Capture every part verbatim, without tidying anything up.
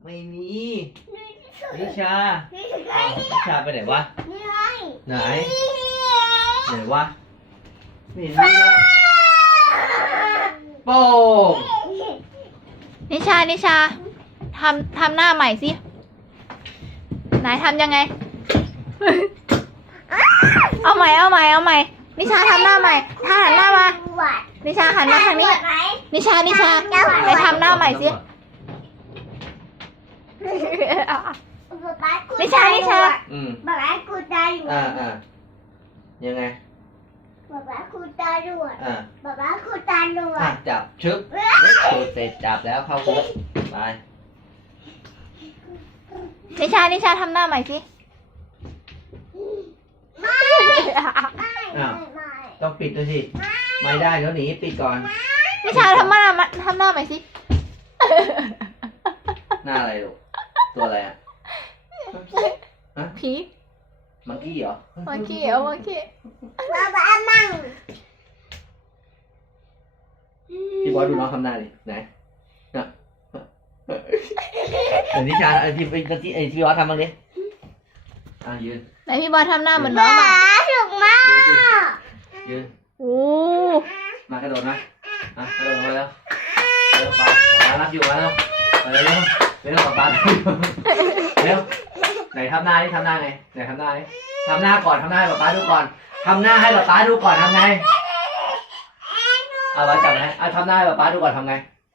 ไม่มีนิชานิชาไปไหนวะไหนไหนวะไม่เห็นมีเลยโป้งนิชานิชาทำทำหน้าใหม่สิไหนทำยังไง เอาใหม่เอาใหม่เอาใหม่นิชาทำหน้าใหม่ถ้าหันหน้ามานิชาหันมาทางนี้นิชานิชาไปทำหน้าใหม่สินิชานิชาอืมบอกให้กูตาหลวดอ่าอ่ายังไงบอกให้กูตาหลวดอ่าบอกให้กูตาหลวอ่ะดจับชึบสูดเสร็จจับแล้วเข้าคุกไปนิชานิชาทำหน้าใหม่สิไม่ไม่อ้าวไม่ต้องปิดด้วยสิไม่ได้เดี๋ยวหนีปิดก่อนนิชาทำหน้าทำหน้าใหม่สิหน้าอะไรลูกตัวอะไรอ่ะผีมังกี้เหรอมังกี้เอามังกี้บ้าบ้ามั่งพี่บอยดูน้องทำหน้าดิไหนน่ะเดี๋ยวนิชาไอพี่ไอพี่ไอพี่บอยทำบ้างดิอ่ะยืนไหนพี่บอยทำหน้าเหมือนน้องบ้าอ่ะถูกมากยืนโอ้มากระโดดนะอ่ะกระโดดลงไปแล้วเร็วไปป๊ารับอยู่มาแล้วเร็วเร็วเร็วป๊ารับอยู่เร็วไหนทำหน้าดิทำหน้าไงไหนทำหน้าดิทำหน้าก่อนทำหน้าให้ป๊าดูก่อนทำหน้าให้ป๊าดูก่อนทำไงเอาป๊าจับนะเอาทำหน้าให้ป๊าดูก่อนทำไง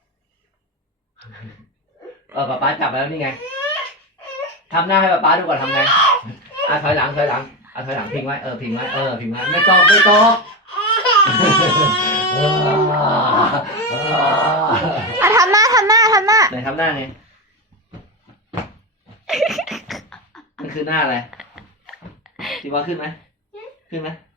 เออป๊าจับแล้วนี่ไงทำหน้าให้ป๊าดูก่อนทำไงอ่ะถอยหลังถอยหลังอ่ะถอยหลังพิงไว้เออพิงไว้เออพิงไว้ไม่ตกไม่ตกอ่ะทำหน้าทำหน้าทำหน้าไหนทำหน้าไงมันคือหน้าอะไรจีวาขึ้นไหมขึ้นไหม